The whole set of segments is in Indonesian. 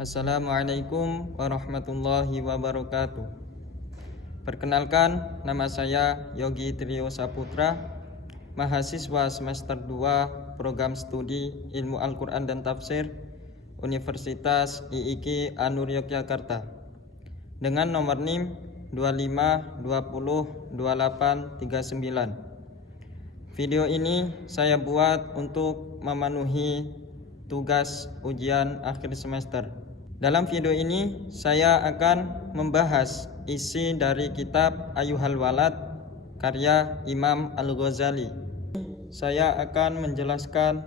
Assalamualaikum warahmatullahi wabarakatuh. Perkenalkan, nama saya Yogi Trio Saputra, mahasiswa semester 2 program studi Ilmu Al-Quran dan Tafsir Universitas IIK Anur Yogyakarta dengan nomor NIM 25202839. Video ini saya buat untuk memenuhi tugas ujian akhir semester. Dalam video ini saya akan membahas isi dari kitab Ayyuhal Walad karya Imam Al-Ghazali. Saya akan menjelaskan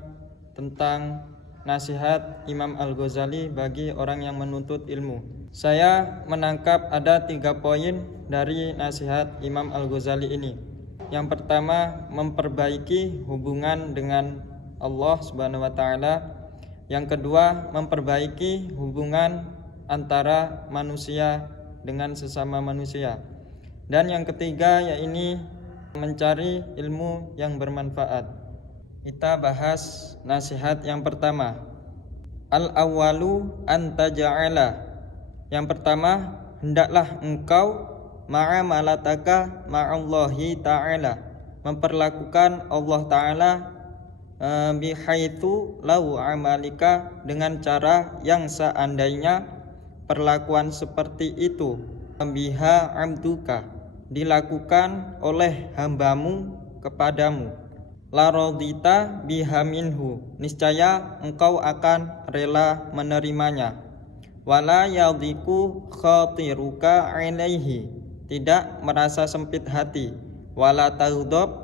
tentang nasihat Imam Al-Ghazali bagi orang yang menuntut ilmu. Saya menangkap ada 3 poin dari nasihat Imam Al-Ghazali ini. Yang pertama, memperbaiki hubungan dengan Allah Subhanahu wa taala. Yang kedua, memperbaiki hubungan antara manusia dengan sesama manusia. Dan yang ketiga yaitu mencari ilmu yang bermanfaat. Kita bahas nasihat yang pertama. Al-awwalu anta ja'ala. Yang pertama, hendaklah engkau ma'amalataka ma'allahi ta'ala, memperlakukan Allah ta'ala bihaitsu lau amalika, dengan cara yang seandainya perlakuan seperti itu biha amduka, dilakukan oleh hambamu kepadamu, la radita biha minhu, niscaya engkau akan rela menerimanya, wala yadhiku khatiruka alaihi, tidak merasa sempit hati, wala taghdab,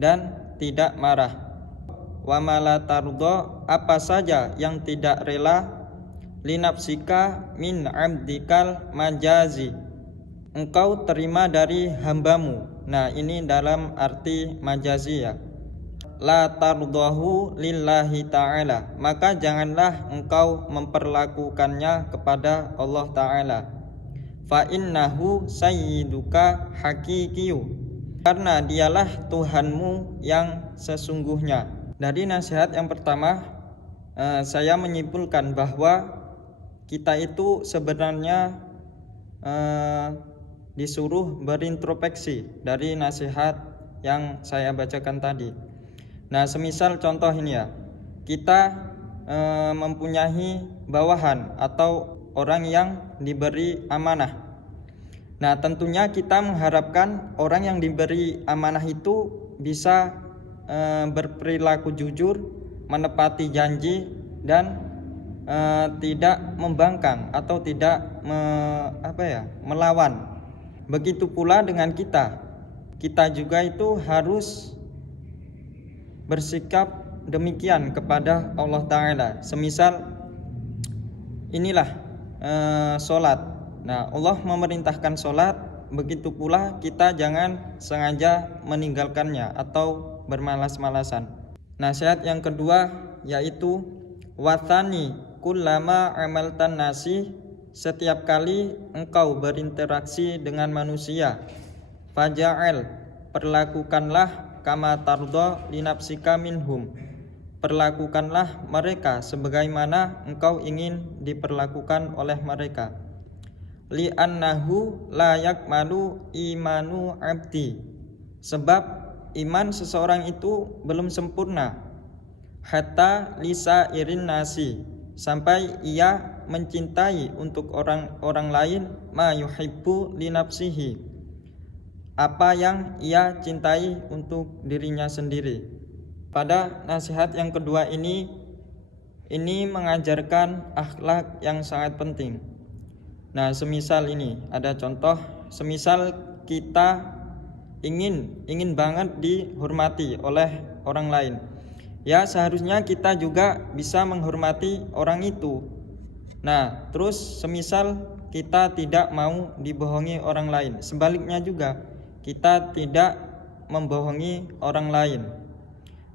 dan tidak marah, wa mala tardo, apa saja yang tidak rela, linafsika min abdikal majazi, engkau terima dari hambamu. Nah, ini dalam arti majazi ya. La tardahu lillahi ta'ala, maka janganlah engkau memperlakukannya kepada Allah ta'ala. Fa innahu sayyiduka hakikiyu, karena dialah Tuhanmu yang sesungguhnya. Dari nasihat yang pertama, saya menyimpulkan bahwa kita itu sebenarnya disuruh berintrospeksi dari nasihat yang saya bacakan tadi. Nah, semisal contoh ini ya, kita mempunyai bawahan atau orang yang diberi amanah. Nah, tentunya kita mengharapkan orang yang diberi amanah itu bisa berperilaku jujur, menepati janji, dan tidak membangkang atau tidak melawan. Begitu pula dengan kita juga itu harus bersikap demikian kepada Allah Ta'ala. Semisal inilah sholat. Nah, Allah memerintahkan sholat, begitu pula kita jangan sengaja meninggalkannya atau bermalas-malasan. Nasihat yang kedua yaitu wathani kullama amaltan nasi, setiap kali engkau berinteraksi dengan manusia, faja'al, perlakukanlah kama tardo linafsika minhum, perlakukanlah mereka sebagaimana engkau ingin diperlakukan oleh mereka. Li'annahu la yakmalu imanu abdi, sebab iman seseorang itu belum sempurna, hatta lisa irin nasi, sampai ia mencintai untuk orang lain ma yuhibbu li nafsihi, apa yang ia cintai untuk dirinya sendiri. Pada nasihat yang kedua ini mengajarkan akhlak yang sangat penting. Nah, semisal ini ada contoh, semisal kita ingin banget dihormati oleh orang lain. Ya, seharusnya kita juga bisa menghormati orang itu. Nah, terus semisal kita tidak mau dibohongi orang lain, sebaliknya juga kita tidak membohongi orang lain.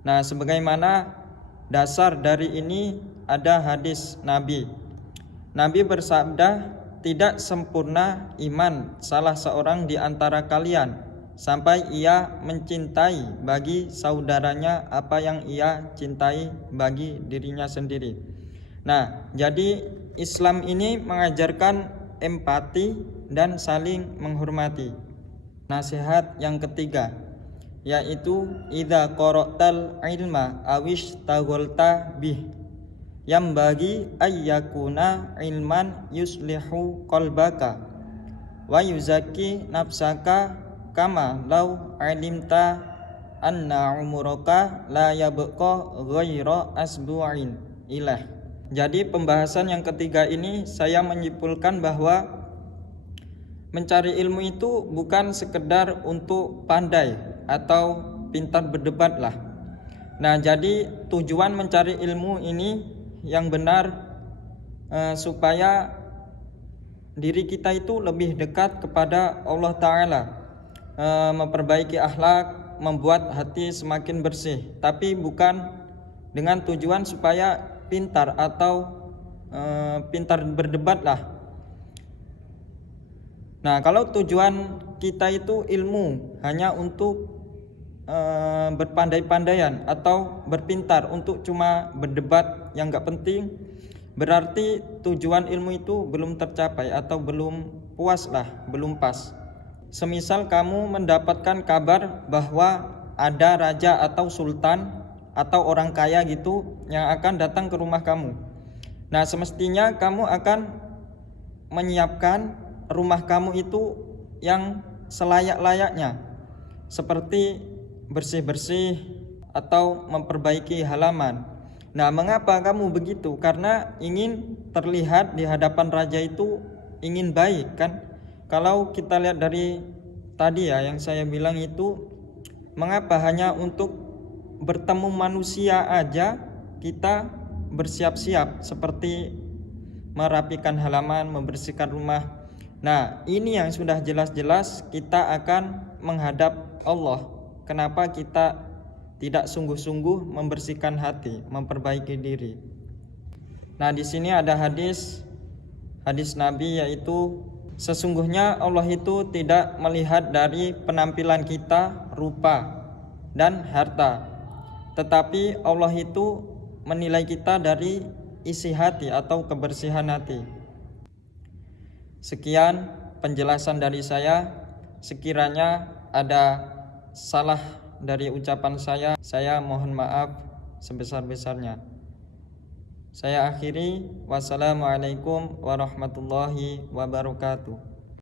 Nah, sebagaimana dasar dari ini ada hadis Nabi. Nabi bersabda, tidak sempurna iman salah seorang di antara kalian sampai ia mencintai bagi saudaranya apa yang ia cintai bagi dirinya sendiri. Nah, jadi Islam ini mengajarkan empati dan saling menghormati. Nasihat yang ketiga yaitu idza qara'tal ilma awish tagholta bih yang bagi ayyakuna ilman yuslihu qalbaka wa yuzaki nafsaka kama law alimta anna umuraka la yabqa ghaira asbu'in ilah. Jadi pembahasan yang ketiga ini saya menyimpulkan bahwa mencari ilmu itu bukan sekedar untuk pandai atau pintar berdebat lah. Nah, jadi tujuan mencari ilmu ini yang benar supaya diri kita itu lebih dekat kepada Allah Ta'ala, memperbaiki akhlak, membuat hati semakin bersih, tapi bukan dengan tujuan supaya pintar atau pintar berdebat lah. Nah, kalau tujuan kita itu ilmu hanya untuk berpandai-pandaian atau berpintar untuk cuma berdebat yang gak penting, berarti tujuan ilmu itu belum tercapai atau belum puas lah, belum pas. Semisal kamu mendapatkan kabar bahwa ada raja atau sultan atau orang kaya gitu yang akan datang ke rumah kamu. Nah, semestinya kamu akan menyiapkan rumah kamu itu yang selayak-layaknya, seperti bersih-bersih atau memperbaiki halaman. Nah, mengapa kamu begitu? Karena ingin terlihat di hadapan raja itu ingin baik kan? Kalau kita lihat dari tadi ya yang saya bilang itu, mengapa hanya untuk bertemu manusia aja kita bersiap-siap seperti merapikan halaman, membersihkan rumah. Nah, ini yang sudah jelas-jelas kita akan menghadap Allah. Kenapa kita tidak sungguh-sungguh membersihkan hati, memperbaiki diri? Nah, di sini ada hadis Nabi, yaitu sesungguhnya Allah itu tidak melihat dari penampilan kita, rupa dan harta, tetapi Allah itu menilai kita dari isi hati atau kebersihan hati. Sekian penjelasan dari saya. Sekiranya ada salah dari ucapan saya mohon maaf sebesar-besarnya. Saya akhiri, wassalamualaikum warahmatullahi wabarakatuh.